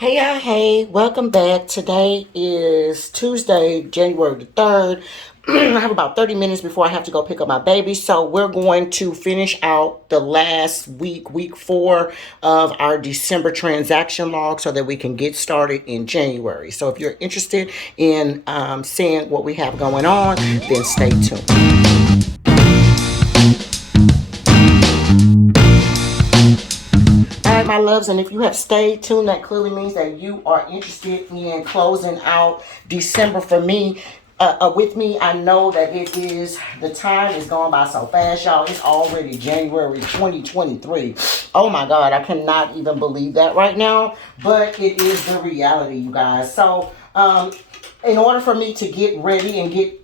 Hey y'all, hey, welcome back. Today is Tuesday, January the 3rd. I have about 30 minutes before I have to go pick up my baby. So we're going to finish out the last week, week 4 of our December transaction log so that we can get started in January. So if you're interested in seeing what we have going on, then stay tuned. All right, my loves, and if you have stayed tuned, that clearly means that you are interested in closing out December for me. With me, I know that the time is going by so fast, y'all. It's already January 2023. Oh my God, I cannot even believe that right now, but it is the reality, you guys. So, in order for me to get ready and get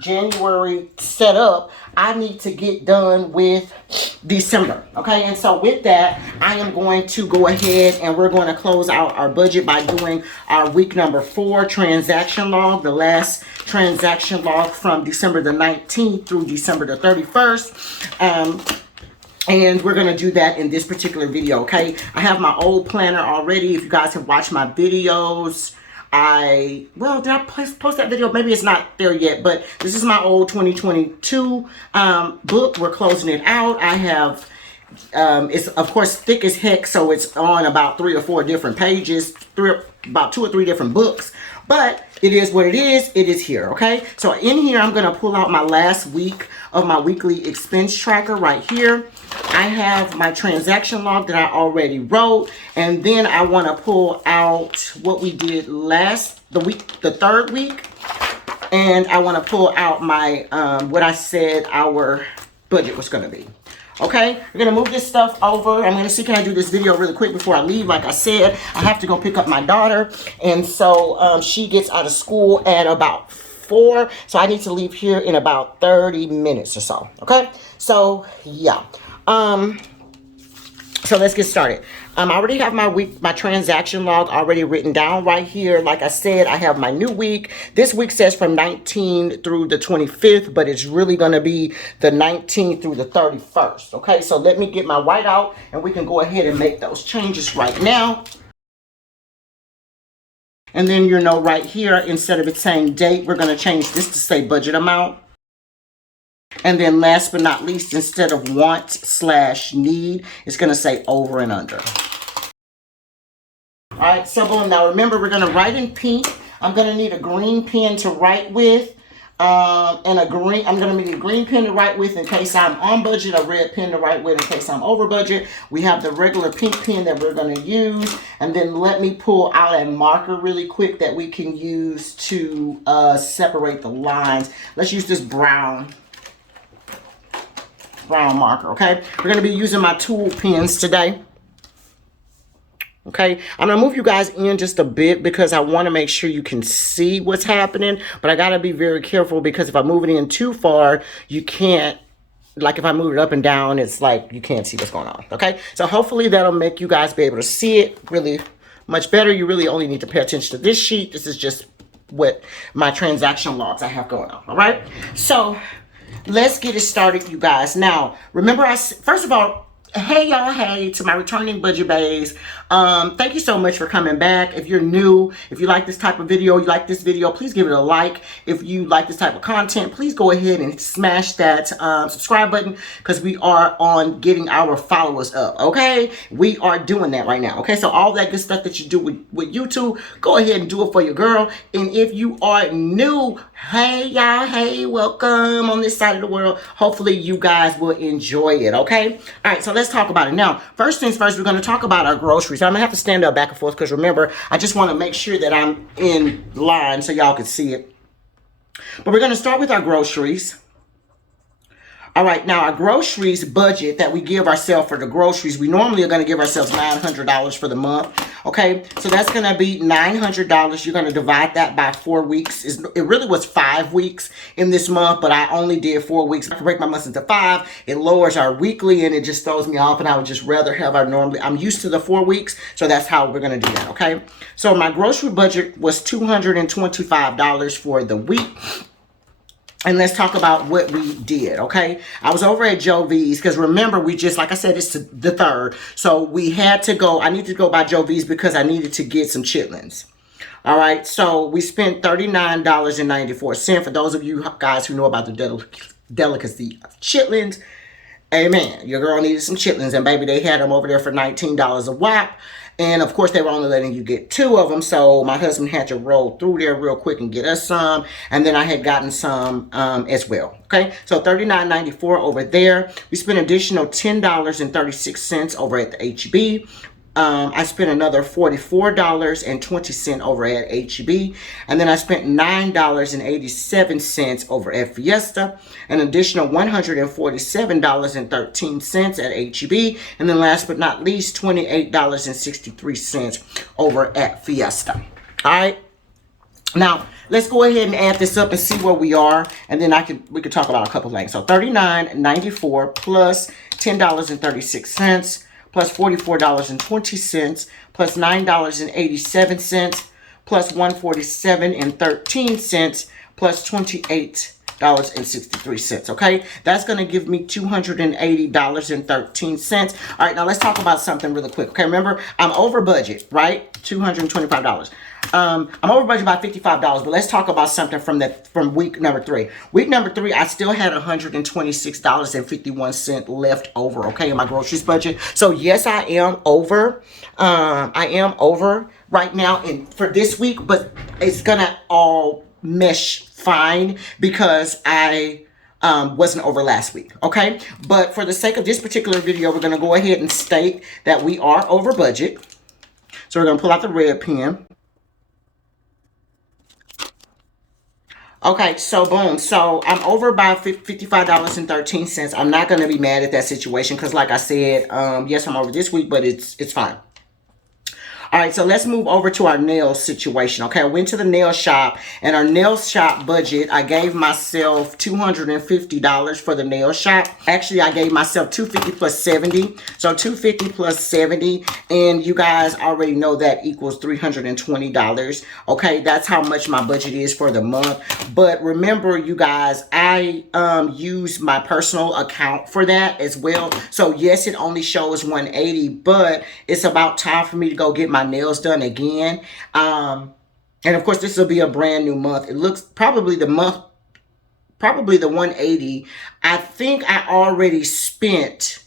January set up, I need to get done with December. Okay, and so with that, I am going to go ahead and we're going to close out our budget by doing our week number 4 transaction log, the last transaction log from December the 19th through December the 31st. And we're going to do that in this particular video, okay? I have my old planner already. If you guys have watched my videos, did I post that video? Maybe it's not there yet, but this is my old 2022 book. We're closing it out. I have, it's of course thick as heck, so it's on about 3 or 4 different pages, about 2 or 3 different books. But it is what it is. It is here, okay? So in here, I'm going to pull out my last week of my weekly expense tracker right here. I have my transaction log that I already wrote. And then I want to pull out what we did the 3rd week. And I want to pull out my, what I said our budget was going to be. Okay, we're going to move this stuff over. I'm going to see, can I do this video really quick before I leave? Like I said, I have to go pick up my daughter. And so she gets out of school at about 4. So I need to leave here in about 30 minutes or so. Okay, so yeah. So let's get started. I already have my transaction log already written down right here. Like I said, I have my new week. This week says from 19 through the 25th, but it's really going to be the 19th through the 31st. Okay, so let me get my white out and we can go ahead and make those changes right now. And then right here, instead of it saying date, we're going to change this to say budget amount. And then last but not least, instead of want/need, it's going to say over and under. All right, so boom. Now remember, we're going to write in pink. I'm going to need a green pen to write with. I'm going to need a green pen to write with in case I'm on budget, a red pen to write with in case I'm over budget. We have the regular pink pen that we're going to use. And then let me pull out a marker really quick that we can use to separate the lines. Let's use this brown marker, okay? We're going to be using my tool pens today. Okay, I'm going to move you guys in just a bit because I want to make sure you can see what's happening. But I got to be very careful because if I move it in too far, you can't, like if I move it up and down, it's like you can't see what's going on. Okay, so hopefully that'll make you guys be able to see it really much better. You really only need to pay attention to this sheet. This is just what my transaction logs I have going on. All right, so let's get it started, you guys. Now, remember, first of all, hey y'all, hey to my returning budget bays. Thank you so much for coming back. If you're new, if you like this type of video, you like this video, please give it a like. If you like this type of content, please go ahead and smash that subscribe button because we are on getting our followers up. Okay, we are doing that right now. Okay, so all that good stuff that you do with YouTube, go ahead and do it for your girl. And if you are new, hey y'all, hey, welcome on this side of the world. Hopefully you guys will enjoy it. Okay, all right, so let's talk about it. Now, first things first, we're going to talk about our groceries. I'm going to have to stand up back and forth because remember, I just want to make sure that I'm in line so y'all can see it. But we're going to start with our groceries. All right, now our groceries budget that we give ourselves for the groceries, we normally are going to give ourselves $900 for the month. Okay, so that's going to be $900. You're going to divide that by 4 weeks. It really was 5 weeks in this month, but I only did 4 weeks. I can break my months into 5. It lowers our weekly and it just throws me off, and I would just rather have I'm used to the 4 weeks, so that's how we're going to do that. Okay, so my grocery budget was $225 for the week. And let's talk about what we did, okay? I was over at Joe V's because remember, we just, like I said, it's the 3rd. So we had to go, I needed to go by Joe V's because I needed to get some chitlins. All right, so we spent $39.94. For those of you guys who know about the delicacy of chitlins, amen. Your girl needed some chitlins, and baby, they had them over there for $19 a whop. And of course, they were only letting you get 2 of them. So my husband had to roll through there real quick and get us some. And then I had gotten some as well. Okay, so $39.94 over there. We spent additional $10.36 over at the HEB. I spent another $44.20 over at HEB. And then I spent $9.87 over at Fiesta. An additional $147.13 at HEB. And then last but not least, $28.63 over at Fiesta. All right. Now, let's go ahead and add this up and see where we are. And then we could talk about a couple things. So $39.94 plus $10.36. Plus $44.20, plus $9.87, plus $147.13, plus $28.63. Okay, that's going to give me $280.13. All right, now let's talk about something really quick. Okay, remember, I'm over budget, right? $225. I'm over budget by $55, but let's talk about something from week number 3. Week number 3, I still had $126.51 left over, okay, in my groceries budget. So yes, I am over. I am over right now for this week, but it's gonna all mesh fine because I wasn't over last week, okay? But for the sake of this particular video, we're gonna go ahead and state that we are over budget. So we're gonna pull out the red pen. Okay, so boom. So I'm over by $55.13. I'm not going to be mad at that situation because like I said, yes, I'm over this week, but it's fine. All right, so let's move over to our nail situation. Okay, I went to the nail shop, and our nail shop budget, I gave myself $250 for the nail shop. Actually, I gave myself $250 plus $70. So $250 plus $70, and you guys already know that equals $320. Okay, that's how much my budget is for the month. But remember, you guys, I use my personal account for that as well. So yes, it only shows $180, but it's about time for me to go get my nails done again. And of course, this will be a brand new month. It looks probably the 180. I think I already spent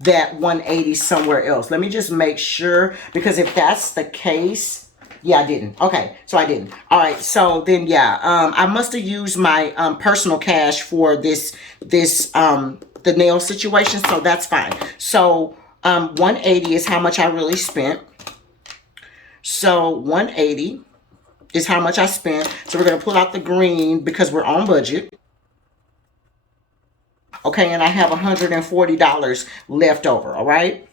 that 180 somewhere else. Let me just make sure, because if that's the case, yeah, I didn't. Okay, so I didn't. All right, so then yeah, I must have used my personal cash for the nail situation, so that's fine. So 180 is how much I really spent. So 180 is how much I spent. So we're going to pull out the green because we're on budget. Okay, and I have $140 left over, all right?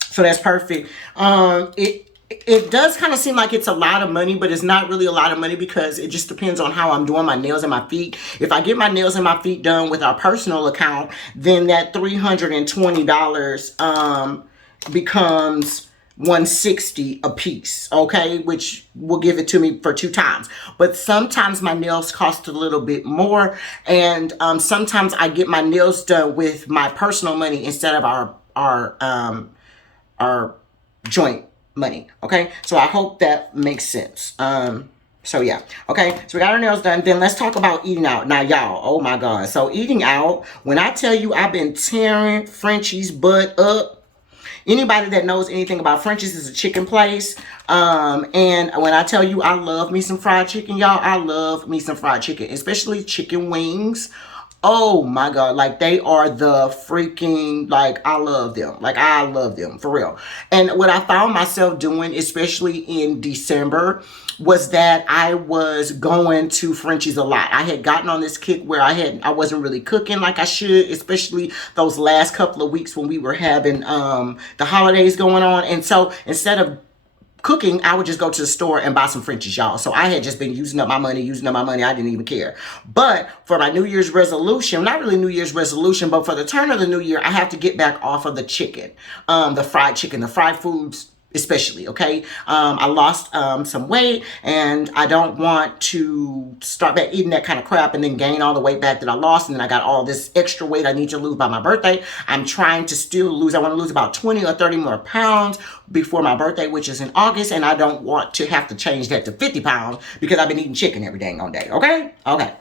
So that's perfect. It does kind of seem like it's a lot of money, but it's not really a lot of money because it just depends on how I'm doing my nails and my feet. If I get my nails and my feet done with our personal account, then that $320 becomes $160 a piece, okay, which will give it to me for 2 times. But sometimes my nails cost a little bit more, and sometimes I get my nails done with my personal money instead of our joint money. Okay, so I hope that makes sense. So yeah, okay, so we got our nails done. Then let's talk about eating out. Now y'all, oh my god, so eating out, when I tell you I've been tearing Frenchie's butt up. Anybody that knows anything about Frenchie's is a chicken place. And when I tell you I love me some fried chicken, y'all, I love me some fried chicken, especially chicken wings. Oh my god, like they are the freaking, like I love them. Like I love them for real. And what I found myself doing, especially in December, was that I was going to Frenchie's a lot. I had gotten on this kick where I wasn't really cooking like I should, especially those last couple of weeks when we were having the holidays going on. And so instead of cooking, I would just go to the store and buy some Frenchies, y'all. So I had just been using up my money. I didn't even care. But for my New Year's resolution, not really New Year's resolution, but for the turn of the new year, I have to get back off of the chicken, the fried chicken, the fried foods. especially, okay? I lost some weight, and I don't want to start back eating that kind of crap and then gain all the weight back that I lost, and then I got all this extra weight I need to lose by my birthday. I'm trying to still lose. I want to lose about 20 or 30 more pounds before my birthday, which is in August, and I don't want to have to change that to 50 pounds because I've been eating chicken every dang on day, okay? Okay.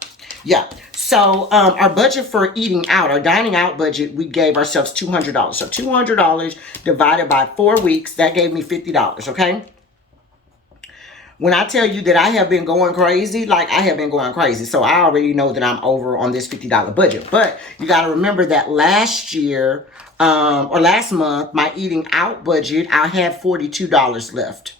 Yeah, so our budget for eating out, our dining out budget, we gave ourselves $200. So $200 divided by 4 weeks, that gave me $50, okay? When I tell you that I have been going crazy, like I have been going crazy. So I already know that I'm over on this $50 budget. But you got to remember that last year or last month, my eating out budget, I had $42 left.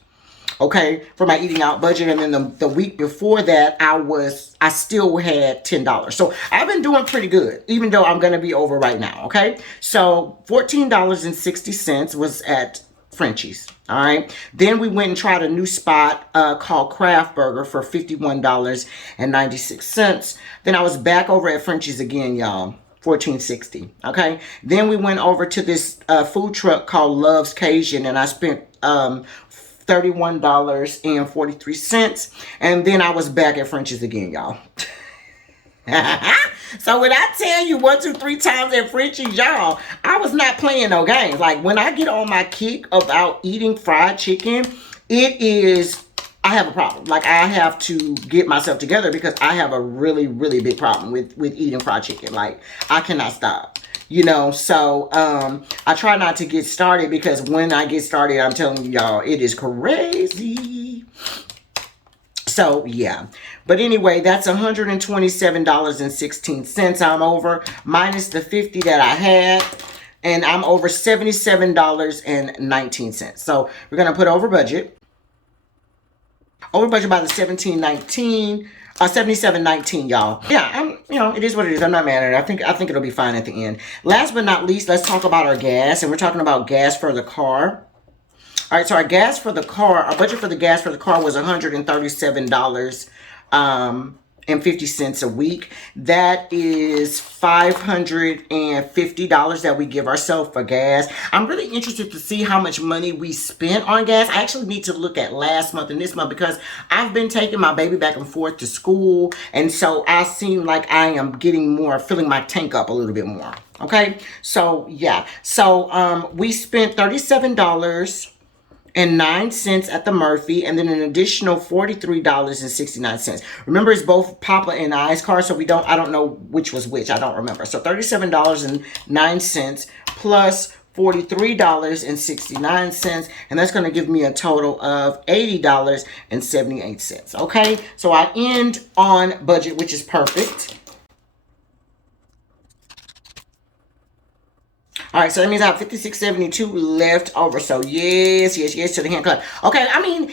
Okay, for my eating out budget. And then the week before that, I still had $10. So I've been doing pretty good, even though I'm going to be over right now. Okay, so $14.60 was at Frenchie's. All right, then we went and tried a new spot called Craft Burger for $51.96. Then I was back over at Frenchie's again, y'all. $14.60. Okay, then we went over to this food truck called Love's Cajun, and I spent $31.43, and then I was back at French's again, y'all. So when I tell you 1, 2, 3 times at French's, y'all, I was not playing no games. Like when I get on my kick about eating fried chicken, I have a problem. Like I have to get myself together because I have a really, really big problem with eating fried chicken. Like I cannot stop. You know, so I try not to get started because when I get started, I'm telling you, y'all, it is crazy. So, yeah. But anyway, that's $127.16 I'm over, minus the $50 that I had. And I'm over $77.19. So, we're going to put over budget. Over budget by the $77.19, y'all. Yeah, it is what it is. I'm not mad at it. I think it'll be fine at the end. Last but not least, let's talk about our gas. And we're talking about gas for the car. All right, so our gas for the car, our budget for the gas for the car was $137 and 50 cents a week. That is $550 that we give ourselves for gas. I'm really interested to see how much money we spent on gas. I actually need to look at last month and this month because I've been taking my baby back and forth to school, and so I seem like I am getting more, filling my tank up a little bit more. Okay, so yeah, so we spent $37.09 at the Murphy, and then an additional $43.69. Remember, it's both Papa and I's car, so I don't know which was which. I don't remember. So $37.09 plus $43.69, and that's going to give me a total of $80.78. Okay, so I end on budget, which is perfect. All right, so that means I have $56.72 left over. So yes to the hand clap. Okay, I mean,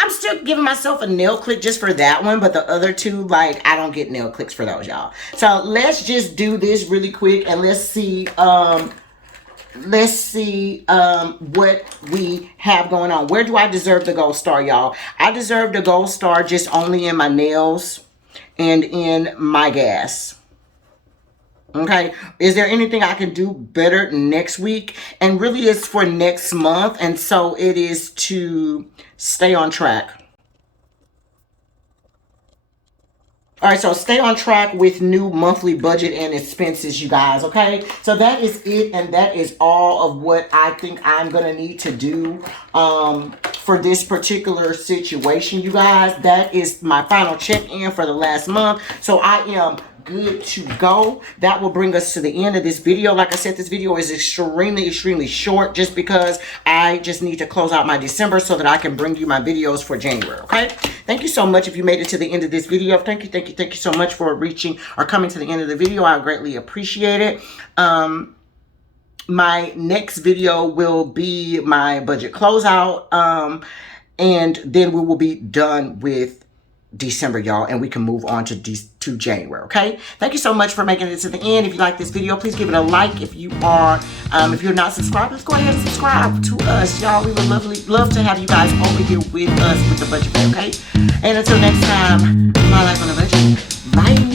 I'm still giving myself a nail click just for that one, but the other two, like, I don't get nail clicks for those, y'all. So let's just do this really quick and let's see what we have going on. Where do I deserve the gold star, y'all? I deserve the gold star just only in my nails and in my gas. Okay, is there anything I can do better next week? And really it's for next month, and so it is to stay on track. All right, so stay on track with new monthly budget and expenses, you guys, okay? So that is it, and that is all of what I think I'm going to need to do for this particular situation, you guys. That is my final check-in for the last month. So I am good to go. That will bring us to the end of this video. Like I said, this video is extremely short just because I just need to close out my December so that I can bring you my videos for January, okay? Thank you so much if you made it to the end of this video. Thank you so much for reaching or coming to the end of the video. I greatly appreciate it. My next video will be my budget closeout, and then we will be done with December, y'all, and we can move on to January. Okay, thank you so much for making it to the end. If you like this video, please give it a like. If you're not subscribed, let's go ahead and subscribe to us, y'all. We would love to have you guys over here with us with the budget, okay? And until next time, my life on a budget. Bye.